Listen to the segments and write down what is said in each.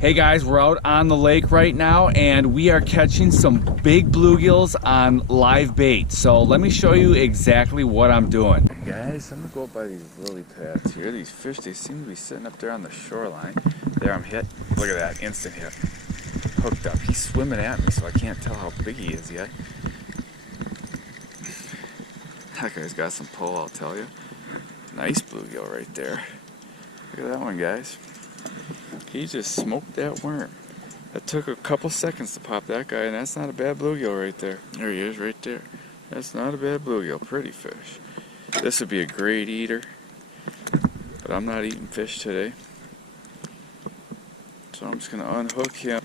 Hey guys, we're out on the lake right now and we are catching some big bluegills on live bait. So let me show you exactly what I'm doing. Hey guys, I'm gonna go up by these lily pads here. These fish, they seem to be sitting up there on the shoreline. There, I'm hit. Look at that, instant hit. Hooked up. He's swimming at me, so I can't tell how big he is yet. That guy's got some pull, I'll tell you. Nice bluegill right there. Look at that one, guys. He just smoked that worm. It took a couple seconds to pop that guy, and that's not a bad bluegill right there. There he is right there. That's not a bad bluegill. Pretty fish. This would be a great eater, but I'm not eating fish today. So I'm just going to unhook him.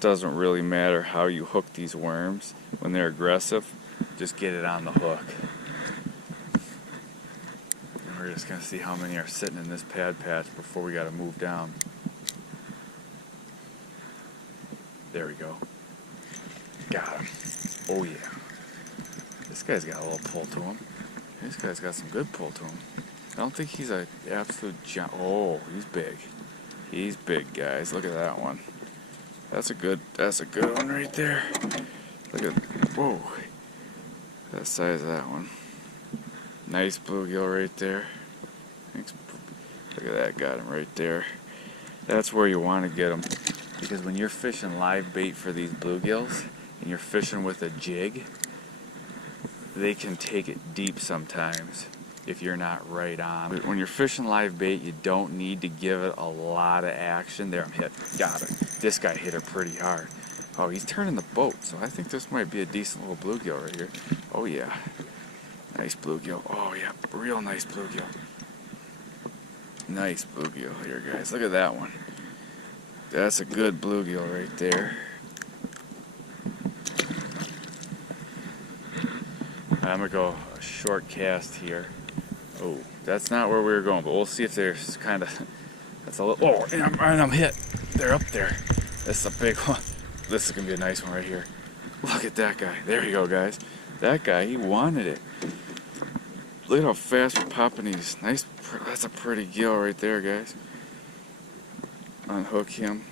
Doesn't really matter how you hook these worms. When they're aggressive, just get it on the hook. And we're just going to see how many are sitting in this pad patch before we got to move down. There we go. Got him. Oh yeah. This guy's got a little pull to him. This guy's got some good pull to him. I don't think he's an absolute giant. Oh, he's big. He's big, guys. Look at that one. That's a good one right there. Look at, whoa. That size of that one. Nice bluegill right there. Look at that, got him right there. That's where you want to get them. Because when you're fishing live bait for these bluegills, and you're fishing with a jig, they can take it deep sometimes if you're not right on. But when you're fishing live bait, you don't need to give it a lot of action. There, I'm hit. Got it. This guy hit her pretty hard. Oh, he's turning the boat, so I think this might be a decent little bluegill right here. Oh yeah. Nice bluegill. Oh yeah, real nice bluegill. Nice bluegill here, guys. Look at that one. That's a good bluegill right there. I'm gonna go a short cast here. Oh, that's not where we were going, but we'll see if there's kind of, that's a little, oh, and I'm hit. They're up there. This is a big one. This is gonna be a nice one right here. Look at that guy. There you go, guys. That guy, he wanted it. Look at how fast we're popping these. Nice, that's a pretty gill right there, guys. Unhook him.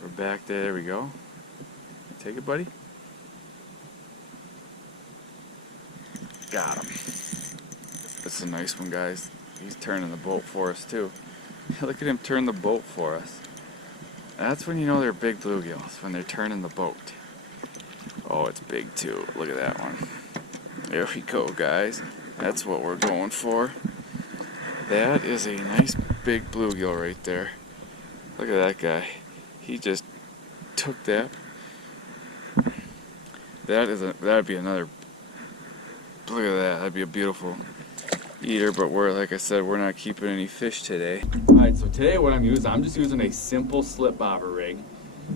We're back there. There we go. Take it, buddy. Got him. That's a nice one, guys. He's turning the boat for us too. Look at him turn the boat for us. That's when you know they're big bluegills, when they're turning the boat. Oh, it's big too. Look at that one. There we go, guys. That's what we're going for. That is a nice big bluegill right there. Look at that guy. He just took that. That'd be another. Look at that. That'd be a beautiful eater. But like I said, we're not keeping any fish today. All right. So today, what I'm just using a simple slip bobber rig.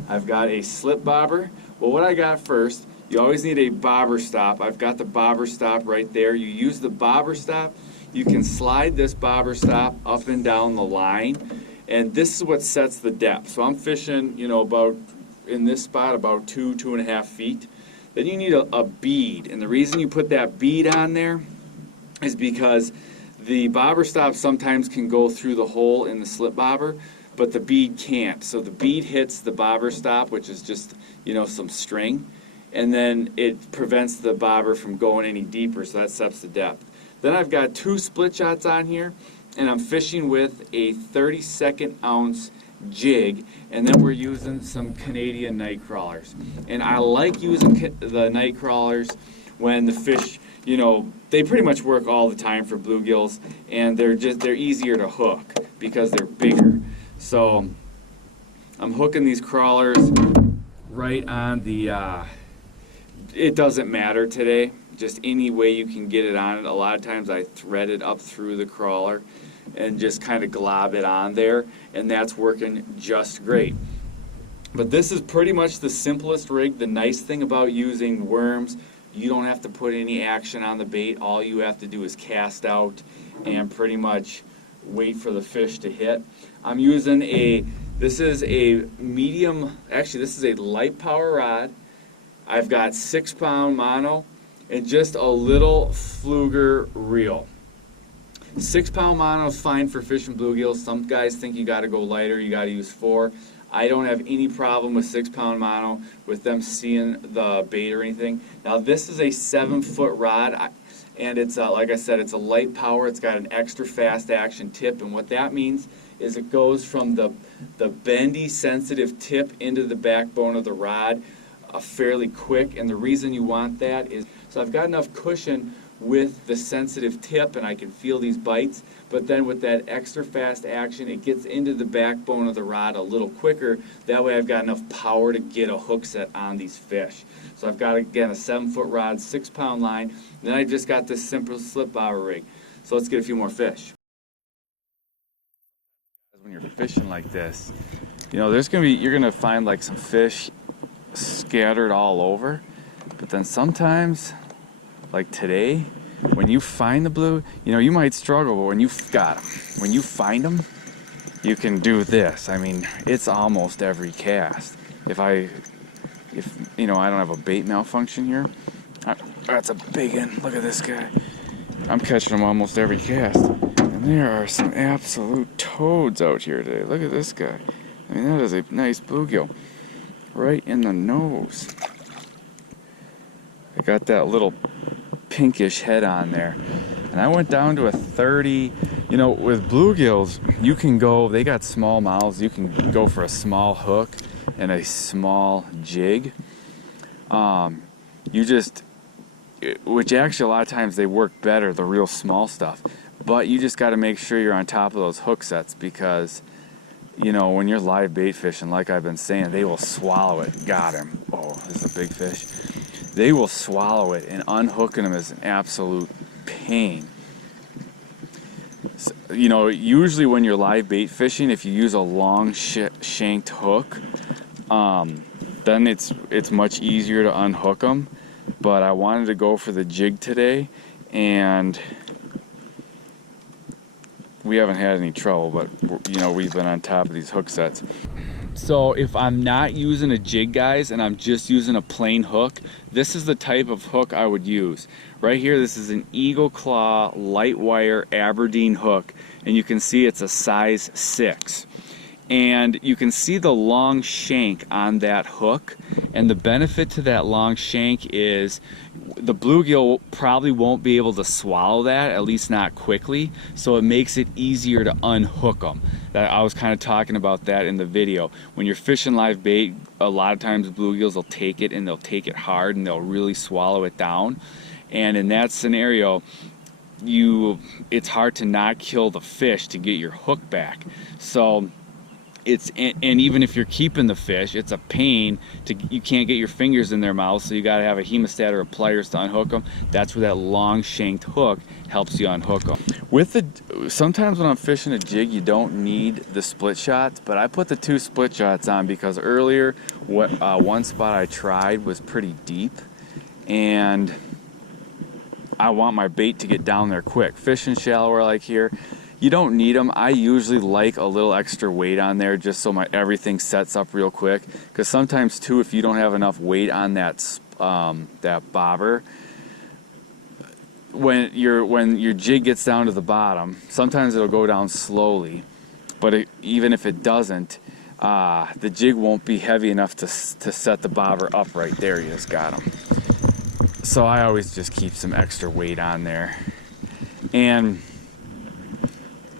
I've got a slip bobber. Well, what I got first. You always need a bobber stop. I've got the bobber stop right there. You use the bobber stop. You can slide this bobber stop up and down the line, and this is what sets the depth. So I'm fishing, you know, about in this spot about 2.5 feet. Then you need a bead, and the reason you put that bead on there is because the bobber stop sometimes can go through the hole in the slip bobber, but the bead can't. So the bead hits the bobber stop, which is just, you know, some string. And then it prevents the bobber from going any deeper, so that sets the depth. Then I've got 2 split shots on here, and I'm fishing with a 32nd ounce jig, and then we're using some Canadian night crawlers. And I like using the night crawlers when the fish, you know, they pretty much work all the time for bluegills, and they're easier to hook because they're bigger. So I'm hooking these crawlers right on the it doesn't matter today, just any way you can get it on it. A lot of times I thread it up through the crawler and just kind of glob it on there, and that's working just great. But this is pretty much the simplest rig. The nice thing about using worms, you don't have to put any action on the bait. All you have to do is cast out and pretty much wait for the fish to hit. I'm using this is a medium, actually this is a light power rod. I've got 6-pound mono, and just a little fluger reel. 6 pound mono is fine for fishing bluegills. Some guys think you got to go lighter, you got to use 4. I don't have any problem with 6 pound mono with them seeing the bait or anything. Now this is a 7-foot rod, and it's like I said, it's a light power. It's got an extra fast action tip, and what that means is it goes from the bendy sensitive tip into the backbone of the rod fairly quick. And the reason you want that is so I've got enough cushion with the sensitive tip and I can feel these bites, but then with that extra fast action it gets into the backbone of the rod a little quicker. That way I've got enough power to get a hook set on these fish. So I've got, again, a 7-foot rod, 6 pound line, and then I just got this simple slip bobber rig. So let's get a few more fish. When you're fishing like this, you know, you're gonna find like some fish scattered all over, but then sometimes, like today, when you find the blue, you know, you might struggle, but when you've got them, when you find them, you can do this. I mean, it's almost every cast. If you know, I don't have a bait malfunction here, that's a big one. Look at this guy. I'm catching them almost every cast. And there are some absolute toads out here today. Look at this guy. I mean, that is a nice bluegill. Right in the nose. I got that little pinkish head on there. And I went down to a 30. You know, with bluegills, you can go, they got small mouths. You can go for a small hook and a small jig. Which actually a lot of times they work better, the real small stuff. But you just got to make sure you're on top of those hook sets because, you know, when you're live bait fishing, like I've been saying, they will swallow it. Got him. Oh, this is a big fish. They will swallow it, and unhooking them is an absolute pain. So, you know, usually when you're live bait fishing, if you use a long shanked hook, then it's much easier to unhook them. But I wanted to go for the jig today, and we haven't had any trouble, but you know, we've been on top of these hook sets. So if I'm not using a jig, guys, and I'm just using a plain hook, this is the type of hook I would use. Right here, this is an Eagle Claw light wire Aberdeen hook, and you can see it's a size 6. And you can see the long shank on that hook, and the benefit to that long shank is the bluegill probably won't be able to swallow that, at least not quickly, so it makes it easier to unhook them. I was kind of talking about that in the video. When you're fishing live bait, a lot of times bluegills will take it, and they'll take it hard, and they'll really swallow it down. And in that scenario, it's hard to not kill the fish to get your hook back. So and even if you're keeping the fish, it's a pain you can't get your fingers in their mouth, so you got to have a hemostat or a pliers to unhook them. That's where that long shanked hook helps you unhook them. Sometimes when I'm fishing a jig, you don't need the split shots, but I put the 2 split shots on because earlier one spot I tried was pretty deep, and I want my bait to get down there quick. Fishing shallower like here, you don't need them. I usually like a little extra weight on there just so everything sets up real quick. Because sometimes too, if you don't have enough weight on that bobber, when your jig gets down to the bottom, sometimes it'll go down slowly. But even if it doesn't, the jig won't be heavy enough to set the bobber up right there. You just got them. So I always just keep some extra weight on there. And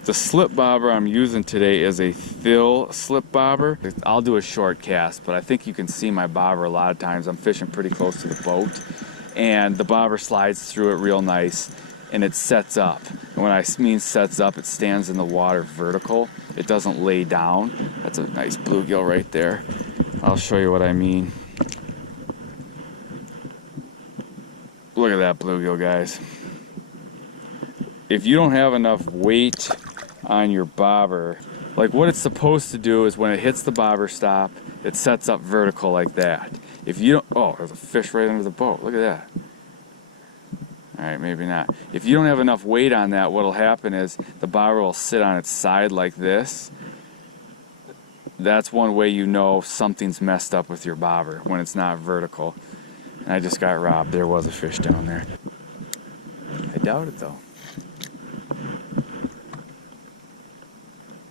the slip bobber I'm using today is a fill slip bobber. I'll do a short cast, but I think you can see my bobber a lot of times. I'm fishing pretty close to the boat, and the bobber slides through it real nice, and it sets up. And when I mean sets up, it stands in the water vertical. It doesn't lay down. That's a nice bluegill right there. I'll show you what I mean. Look at that bluegill, guys. If you don't have enough weight on your bobber, like what it's supposed to do is when it hits the bobber stop, it sets up vertical like that. If you don't, oh, there's a fish right under the boat. Look at that. All right, maybe not. If you don't have enough weight on that, what'll happen is the bobber will sit on its side like this. That's one way you know something's messed up with your bobber, when it's not vertical. And I just got robbed. There was a fish down there. I doubt it though.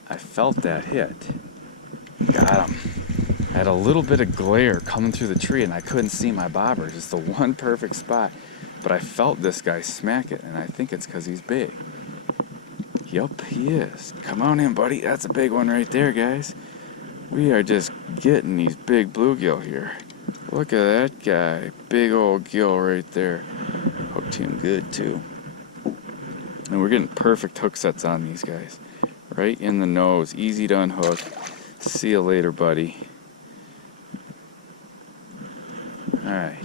I felt that hit. Got him. I had a little bit of glare coming through the tree and I couldn't see my bobber. Just the one perfect spot. But I felt this guy smack it, and I think it's because he's big. Yup, he is. Come on in, buddy. That's a big one right there, guys. We are just getting these big bluegill here. Look at that guy. Big old gill right there. Hooked him good, too. And we're getting perfect hook sets on these guys. Right in the nose. Easy to unhook. See you later, buddy. Alright.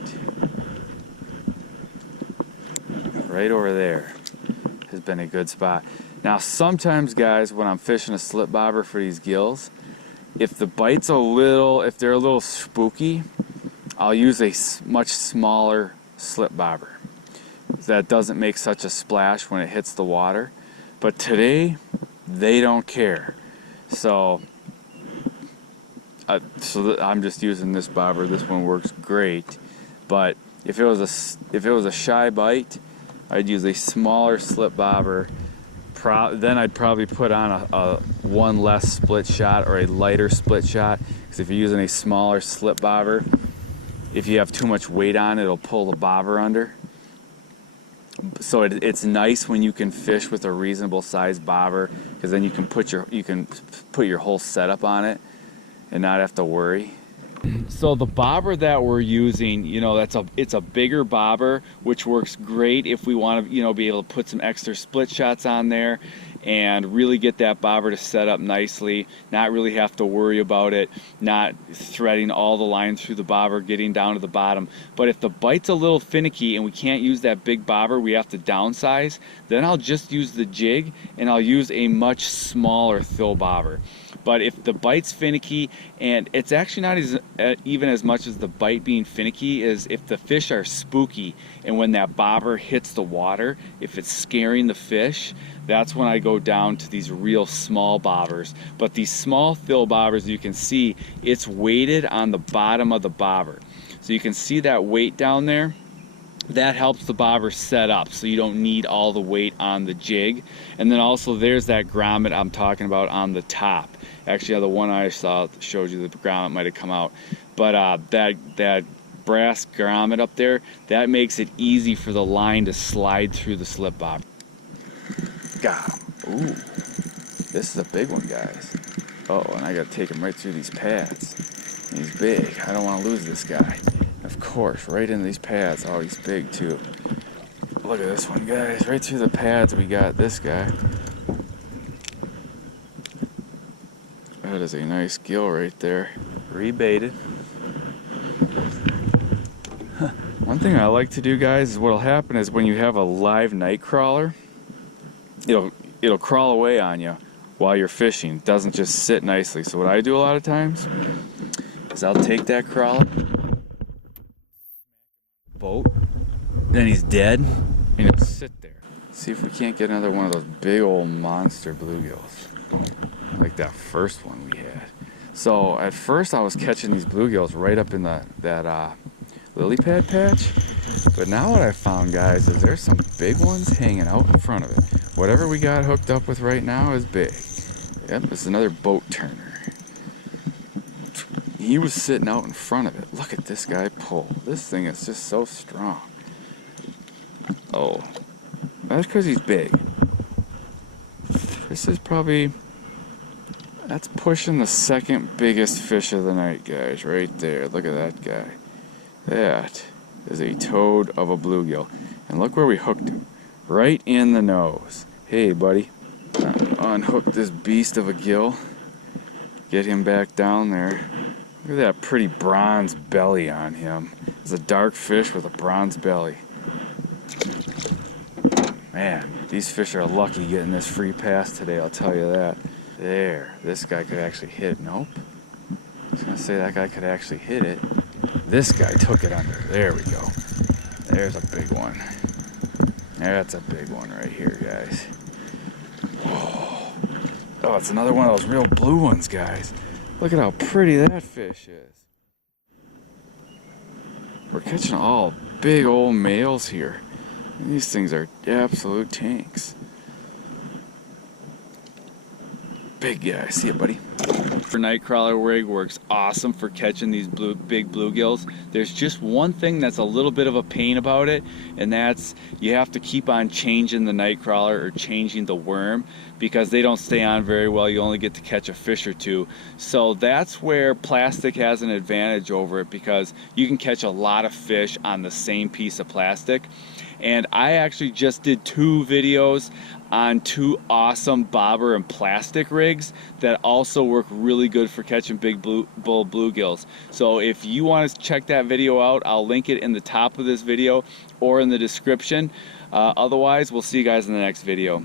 Right over there has been a good spot. Now sometimes, guys, when I'm fishing a slip bobber for these gills, if the bite's if they're a little spooky, I'll use a much smaller slip bobber. That doesn't make such a splash when it hits the water. But today, they don't care. So I'm just using this bobber. This one works great. But if it was a shy bite, I'd use a smaller slip bobber. Then I'd probably put on a one less split shot or a lighter split shot. Because if you're using a smaller slip bobber, if you have too much weight on it, it'll pull the bobber under. So it's nice when you can fish with a reasonable sized bobber, because then you can put your whole setup on it and not have to worry. So the bobber that we're using, it's a bigger bobber, which works great if we want to, be able to put some extra split shots on there and really get that bobber to set up nicely, not really have to worry about it, not threading all the lines through the bobber, getting down to the bottom. But if the bite's a little finicky and we can't use that big bobber, we have to downsize, then I'll just use the jig and I'll use a much smaller fill bobber. But if the bite's finicky, and it's actually not even as much as the bite being finicky, is if the fish are spooky and when that bobber hits the water, if it's scaring the fish, that's when I go down to these real small bobbers. But these small fill bobbers, you can see it's weighted on the bottom of the bobber. So you can see that weight down there. That helps the bobber set up so you don't need all the weight on the jig. And then also there's that grommet I'm talking about on the top. Actually, the one I saw showed you the grommet might have come out. But that brass grommet up there, that makes it easy for the line to slide through the slip bobber. Got him. Ooh, this is a big one, guys. Oh, and I gotta take him right through these pads. He's big. I don't want to lose this guy. Of course, right into these pads. Oh, he's big too. Look at this one, guys. Right through the pads, we got this guy. That is a nice gill right there. Rebaited. One thing I like to do, guys, is what'll happen is when you have a live nightcrawler, it'll crawl away on you while you're fishing. It doesn't just sit nicely. So what I do a lot of times is I'll take that crawler, boat, then he's dead, and he'll sit there. See if we can't get another one of those big old monster bluegills like that first one we had. So at first I was catching these bluegills right up in that lily pad patch, but now what I found, guys, is there's some big ones hanging out in front of it. Whatever we got hooked up with right now is big. Yep, it's another boat turner. He was sitting out in front of it. Look at this guy pull. This thing is just so strong. Oh, that's because he's big. This is probably, that's pushing the second biggest fish of the night, guys, right there. Look at that guy. That is a toad of a bluegill. And look where we hooked him. Right in the nose. Hey, buddy. Unhook this beast of a gill. Get him back down there. Look at that pretty bronze belly on him. It's a dark fish with a bronze belly. Man, these fish are lucky getting this free pass today, I'll tell you that. There, this guy could actually hit. Nope. I was gonna say that guy could actually hit it. This guy took it under. There we go. There's a big one. That's a big one right here, guys. Whoa. Oh, it's another one of those real blue ones, guys. Look at how pretty that fish is. We're catching all big old males here. And these things are absolute tanks. Big guy, see ya, buddy. For nightcrawler rig works awesome for catching these big bluegills. There's just one thing that's a little bit of a pain about it, and that's you have to keep on changing the nightcrawler or changing the worm because they don't stay on very well. You only get to catch a fish or two. So that's where plastic has an advantage over it, because you can catch a lot of fish on the same piece of plastic. And I actually just did 2 videos on 2 awesome bobber and plastic rigs that also work really good for catching big bull bluegills. So if you want to check that video out, I'll link it in the top of this video or in the description. Otherwise, we'll see you guys in the next video.